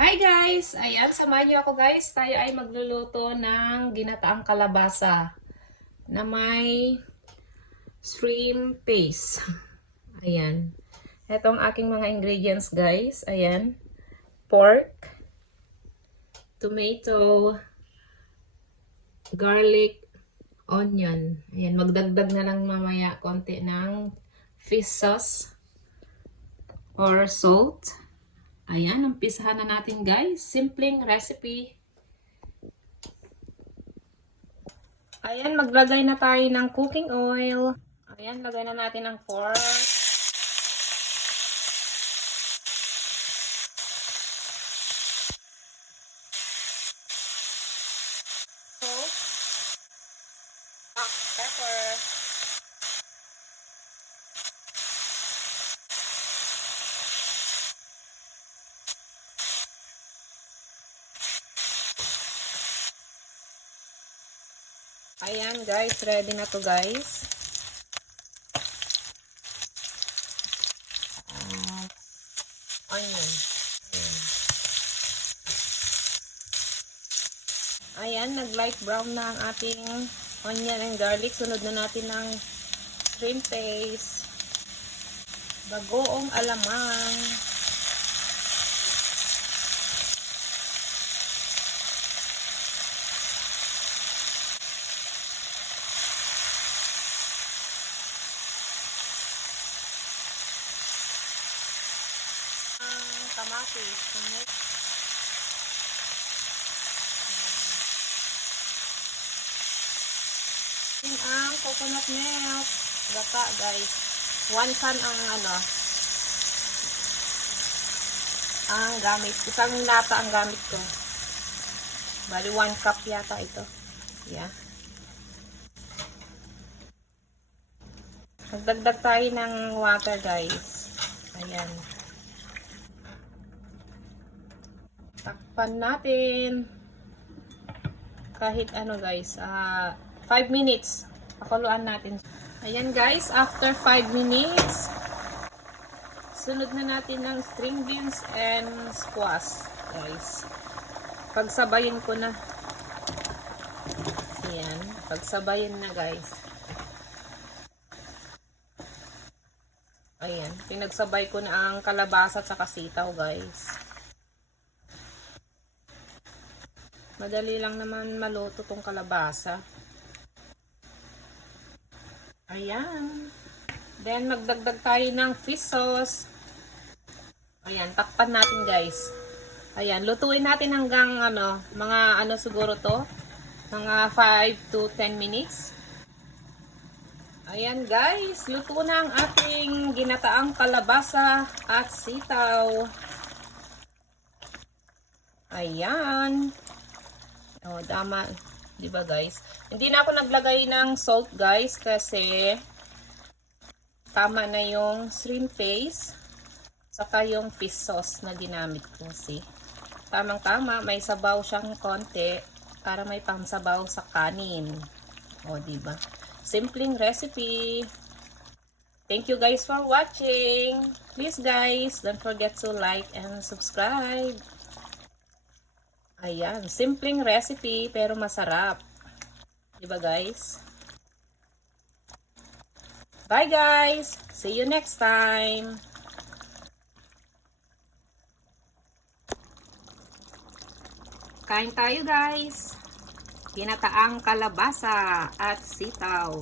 Hi guys! Ayan, samahan niyo ako guys. Tayo ay magluluto ng ginataang kalabasa na may shrimp paste. Ayan. Ito ang aking mga ingredients guys. Ayan. Pork, tomato, garlic, onion. Ayan, magdagdag na lang mamaya konti ng fish sauce or salt. Ayan, umpisahan na natin guys. Simpleng recipe. Ayan, maglagay na tayo ng cooking oil. Ayan, lagay na natin ng pork. Salt. Black pepper. Ayan guys, ready na to guys. Onion. Ayan, nag-light brown na ang ating onion and garlic. Sunod na natin ng shrimp paste. Bagoong alamang. Kamatis. Ang coconut milk. Gata guys. 1 can ang gamit. Isang lata ang gamit ko. Bali 1 cup yata ito. Yeah. Magdagdag tayo ng water guys. Ayan. Takpan natin. Kahit guys, 5 minutes. Pakuluan natin. Ayan guys, after 5 minutes, sunod na natin ng string beans and squash guys. Pagsabayin ko na. Ayan, pagsabayin na guys. Ayan, pinagsabay ko na ang kalabasa at saka sitaw guys. Madali lang naman maluto tong kalabasa. Ayan. Then, magdagdag tayo ng fish sauce. Ayan, takpan natin guys. Ayan, lutuin natin hanggang mga siguro to. Mga 5 to 10 minutes. Ayan guys, luto na ang ating ginataang kalabasa at sitaw. Ayan. Oh, tama, 'di ba guys? Hindi na ako naglagay ng salt guys kasi tama na yung shrimp paste saka yung fish sauce na ginamit ko, see. Tamang-tama, may sabaw siyang konti para may pangsabaw sa kanin. Oh, 'di ba? Simpleng recipe. Thank you guys for watching. Please guys, don't forget to like and subscribe. Ayan, simpleng recipe pero masarap. Diba guys? Bye guys! See you next time! Kain tayo guys! Ginataang kalabasa at sitaw.